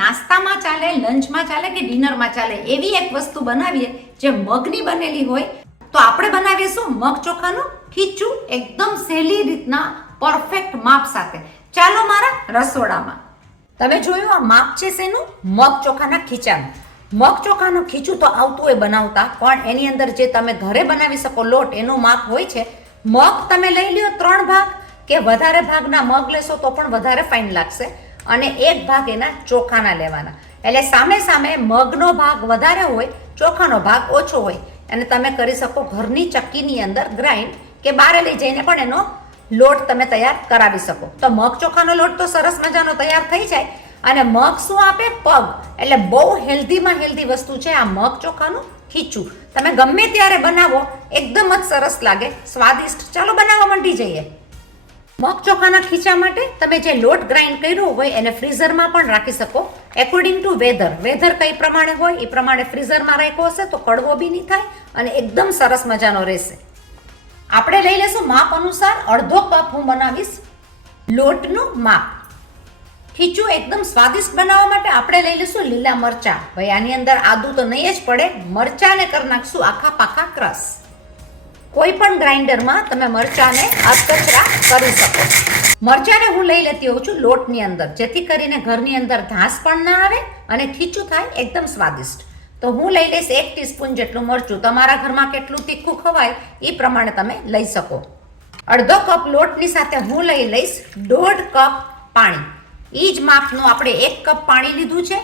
નાસ્તામાં ચાલે, લંચમાં ચાલે કે ડિનરમાં ચાલે એવી એક વસ્તુ બનાવીએ જે મગની બનેલી હોય. તો આપણે બનાવીશું મગ ચોખાનું ખીચું એકદમ સહેલી રીતના પરફેક્ટ માપ સાથે. ચાલો મારા રસોડામાં. તમે જોયું આ માપ છે શેનું? મગ ચોખાના ખીચાનું. મગ ચોખાનું ખીચું તો આવતું હોય બનાવતા, પણ એની અંદર જે તમે ઘરે બનાવી શકો લોટ એનું માપ હોય છે. મગ તમે લઈ લ્યો 3 ભાગ કે વધારે ભાગના મગ લેશો તો પણ વધારે ફાઇન લાગશે, અને 1 ભાગ એના ચોખાના લેવાના. એટલે સામે સામે મગનો ભાગ વધારે હોય, ચોખાનો ભાગ ઓછો હોય, અને તમે કરી શકો ઘરની ચક્કીની અંદર ગ્રાઇન્ડ કે બારે લઈ જઈને પણ એનો લોટ તમે તૈયાર કરાવી શકો. તો મગ ચોખાનો લોટ તો સરસ મજાનો તૈયાર થઈ જાય. અને મગ શું આપે? પગ. એટલે બહુ હેલ્ધીમાં હેલ્ધી વસ્તુ છે આ મગ ચોખાનું ખીચું. તમે ગમે ત્યારે બનાવો એકદમ જ સરસ લાગે, સ્વાદિષ્ટ. ચાલો બનાવવા માંડી જઈએ. મગ ચોખાના ખીચા માટે તમે જે લોટ ગ્રાઇન્ડ કર્યો હોય એને ફ્રીઝરમાં પણ રાખી શકો, એકોર્ડિંગ ટુ વેધર કઈ પ્રમાણે હોય એ પ્રમાણે ફ્રીઝરમાં રાખ્યો હશે તો કડવો બી નહીં થાય અને એકદમ સરસ મજાનો રહેશે. આપણે લઈ લેશું માપ અનુસાર. અડધો કપ હું બનાવીશ લોટનું માપ. ખીચું એકદમ સ્વાદિષ્ટ બનાવવા માટે આપણે લઈ લઈશું લીલા મરચા. ભાઈ આની અંદર આદુ તો નહીં જ પડે, મરચાને કરી નાખશું આખા પાખા ક્રશ. કોઈ પણ ગ્રાઇન્ડરમાં તમે મરચાને અધકચરા કરી શકો. મરચાને હું લઈ લેતી હોઉં છું લોટની અંદર, જેથી કરીને ઘરની અંદર ઘાસ પણ ના આવે અને ખીચું થાય એકદમ સ્વાદિષ્ટ. તો હું લઈ લઈશ 1 ટીસ્પૂન જેટલું મરચું. તમારા ઘરમાં કેટલું તીખું ખવાય એ પ્રમાણે તમે લઈ શકો. અડધો કપ લોટની સાથે હું લઈ લઈશ 1.5 કપ પાણી. એ જ માપનું આપણે 1 કપ પાણી લીધું છે.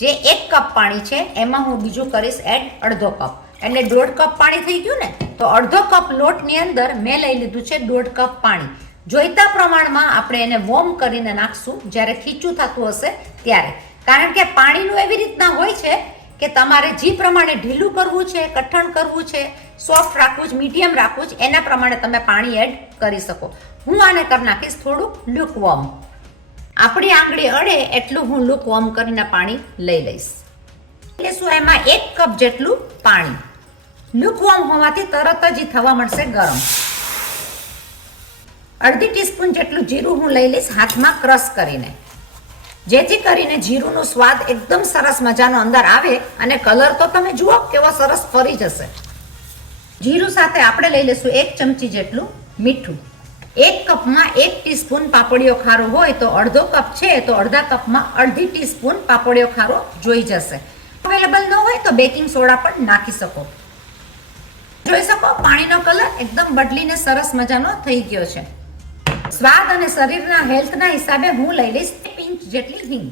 જે 1 કપ પાણી છે એમાં હું બીજું કરીશ એડ અડધો કપ, એટલે 1.5 કપ પાણી થઈ ગયું ને. તો અડધો કપ લોટની અંદર મેં લઈ લીધું છે 1.5 કપ પાણી. જોઈતા પ્રમાણમાં આપણે એને વોર્મ કરીને નાખશું જ્યારે ખીચું થતું હશે ત્યારે. કારણ કે પાણીનું એવી રીતના હોય છે કે તમારે જે પ્રમાણે ઢીલું કરવું છે, કઠણ કરવું છે, સોફ્ટ રાખવું છે, મીડિયમ રાખવું છે, એના પ્રમાણે તમે પાણી એડ કરી શકો. હું આને કરી નાખીશ થોડુંક લ્યુકવોર્મ. આપણી આંગળી અડે એટલું હું લ્યુકવોર્મ કરીને પાણી લઈ લઈશ. લેશું એમાં 1 કપ જેટલું પાણી. લ્યુકવોર્મ હોવાથી તરત જ થવા મળશે ગરમ. અડધી ટીસ્પૂન જેટલું જીરું હું લઈ લઈશ હાથમાં ક્રશ કરીને, જેથી કરીને જીરુંનો સ્વાદ એકદમ સરસ મજાનો અંદર આવે અને કલર તો તમે જુઓ કેવો સરસ ફરી જશે. જીરું સાથે આપણે લઈ લઈશું 1 ચમચી જેટલું મીઠું. 1 કપમાં 1 ટીસ્પૂન પાપડીયો ખારો હોય તો અડધો કપ છે તો અડધા કપમાં અડધી ટીસ્પૂન પાપડીયો ખારો જોઈ જશે. અવેલેબલ ન હોય તો બેકિંગ સોડા પણ નાખી શકો. જોઈ શકો પાણીનો કલર એકદમ બદલીને સરસ મજાનો થઈ ગયો છે. સ્વાદ અને શરીરના હેલ્થના હિસાબે હું લઈ લઈશ 1 પિંચ જેટલી હિંગ.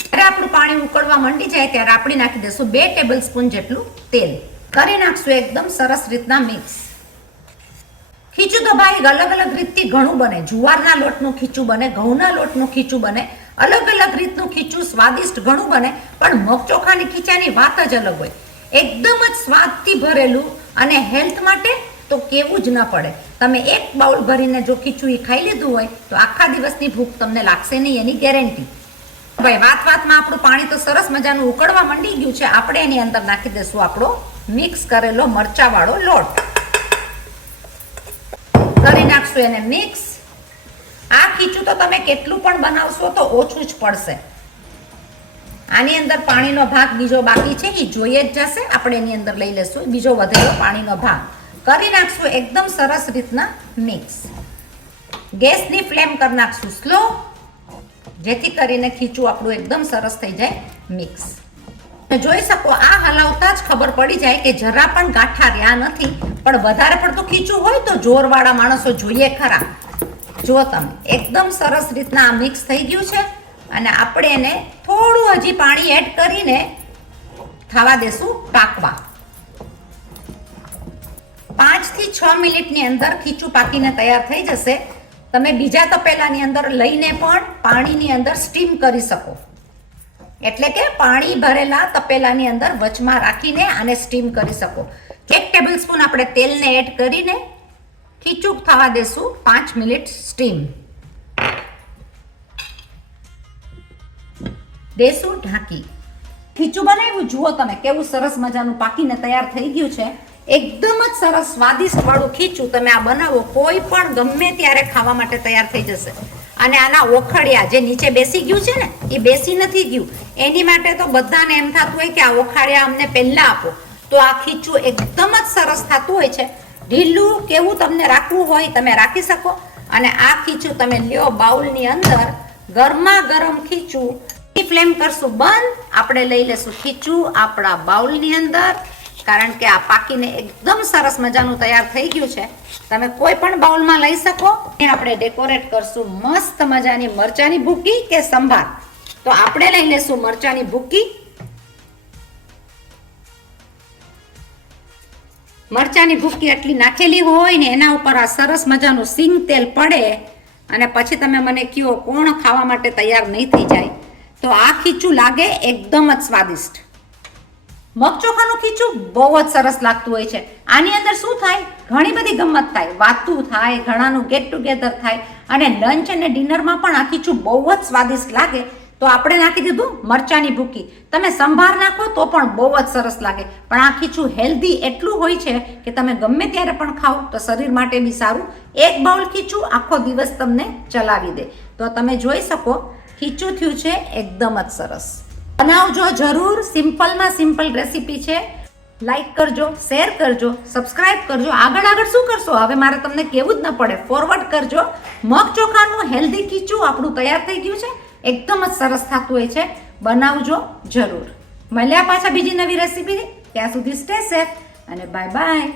જ્યારે આપણું પાણી ઉકળવા માંડી જાય ત્યારે આપણે નાખી દઈશું 2 ટેબલસ્પૂન જેટલું તેલ. કરી નાખશું એકદમ સરસ રીતના મિક્સ. ખીચું તો ભાઈ અલગ અલગ રીતથી ઘણું બને. જુવારના લોટનું ખીચું બને, ઘઉંના લોટનું ખીચું બને, અલગ અલગ રીતનું ખીચું સ્વાદિષ્ટ ઘણું બને. પણ મગ ચોખાની ખીચાની વાત જ અલગ હોય. એકદમ જ સ્વાદથી ભરેલું અને હેલ્થ માટે તો કેવું જ ન પડે. તમે 1 બાઉલ ભરીને જો ખીચું ખાઈ લીધું હોય તો આખા દિવસની ભૂખ તમને લાગશે નહીં, એની ગેરંટી. ભાઈ વાતમાં આપણું પાણી તો સરસ મજાનું ઉકળવા માંડી ગયું છે. આપણે એની અંદર નાખી દઈશું આપણો મિક્સ કરેલો મરચાવાળો લોટ. કરી નાખશું એને મિક્સ. આ ખીચું તો તમે કેટલું પણ બનાવશો તો ઓછું જ પડશે. આની અંદર પાણીનો ભાગ બીજો બાકી છે એ જોઈએ જ જશે. આપણે એની અંદર લઈ લેશું બીજો વધેલો પાણીનો ભાગ. કરી નાખશું એકદમ સરસ રીતના મિક્સ. ગેસની ફ્લેમ કરી નાખશું સ્લો, જેથી કરીને ખીચું આપણું એકદમ સરસ થઈ જાય મિક્સ. જોઈ શકો આ હલાવતા જ ખબર પડી જાય કે જરા પણ ગાંઠા રહ્યા નથી. પણ વધારે પડતું ખીચું હોય તો જોરવાળા માણસો જોઈએ ખરા. જો તમે એકદમ સરસ રીતના આ મિક્સ થઈ ગયું છે અને આપણે એને થોડું હજી પાણી એડ કરીને થવા દેશું પાકવા. 5 થી 6 મિનિટની અંદર ખીચું પાકીને તૈયાર થઈ જશે. તમે બીજા તપેલાની અંદર લઈને પણ પાણીની અંદર સ્ટીમ કરી શકો. એટલે કે પાણી ભરેલા તપેલાની અંદર વચમાં રાખીને આને સ્ટીમ કરી શકો. 1 ટેબલસ્પૂન આપણે તેલને એડ કરીને ખીચું થવા દેશું 5 મિનિટ સ્ટીમ. દેશું ઢાંકી. ખીચું બનાવ્યું જુઓ તમે કેવું સરસ મજાનું પાકીને તૈયાર થઈ ગયું છે. એકદમ જ સરસ સ્વાદિષ્ટ વાળું ખીચું તમે આ બનાવો કોઈ પણ ગમે ત્યારે ખાવા માટે તૈયાર થઈ જશે. અને આના ઓખડિયા જે નીચે બેસી ગયું છે ને એ બેસી નથી ગયું. એની માટે તો બધાને એમ થતું હોય કે આ ઓખાડિયા અમને પહેલા આપો, તો આ ખીચું એકદમ જ સરસ થતું હોય છે. ઢીલું કેવું તમને રાખવું હોય તમે રાખી શકો. અને આ ખીચું તમે લ્યો બાઉલની અંદર, ગરમા ગરમ ખીચું. ફ્લેમ કરશું બંધ, આપણે લઈ લેશું ખીચું આપણા બાઉલની અંદર, કારણ કે આ પાકીને એકદમ સરસ મજાનું તૈયાર થઈ ગયું છે. તમે કોઈ પણ બાઉલમાં લઈ શકો. આપણે ડેકોરેટ કરશું મસ્ત મજાની મરચાની ભૂકી કે સંભાર. તો આપણે લઈ લેશું મરચાની ભૂકી. મરચાની ભૂકી આટલી નાખેલી હોય ને એના ઉપર આ સરસ મજાનું સિંગ તેલ પડે અને પછી તમે મને કહો કોણ ખાવા માટે તૈયાર નહીં થઈ જાય, તો આ ખીચું લાગે એકદમ જ સ્વાદિષ્ટ. મગ ચોખાનું ખીચું બહુ જ સરસ લાગતું હોય છે. આની અંદર શું થાય, ઘણી બધી ગમત થાય, વાતું થાય, ઘણાનું ગેટ ટુગેધર થાય, અને લંચ અને ડિનરમાં પણ આ ખીચું બહુ જ સ્વાદિષ્ટ લાગે. તો આપણે નાખી દીધું મરચાની ભૂકી. તમે સંભાર નાખો તો પણ બહુ જ સરસ લાગે. પણ આ ખીચું હેલ્ધી એટલું હોય છે કે તમે ગમે ત્યારે પણ ખાઓ તો શરીર માટે બી સારું. એક બાઉલ ખીચું આખો દિવસ તમને ચલાવી દે. તો તમે જોઈ શકો ખીચું થયું છે એકદમ જ સરસ. બનાવજો જરૂર. સિમ્પલમાં સિમ્પલ રેસીપી છે. લાઈક કરજો, શેર કરજો, સબસ્ક્રાઇબ કરજો. આગળ શું કરશો હવે મારે તમને કેવું જ ન પડે, ફોરવર્ડ કરજો. મગ ચોખાનું હેલ્ધી ખીચું આપણું તૈયાર થઈ ગયું છે. એકદમ જ સરસ થતું હોય છે. બનાવજો જરૂર. મળ્યા પાછા બીજી નવી રેસીપી. ત્યાં સુધી સ્ટે સેફ અને બાય બાય.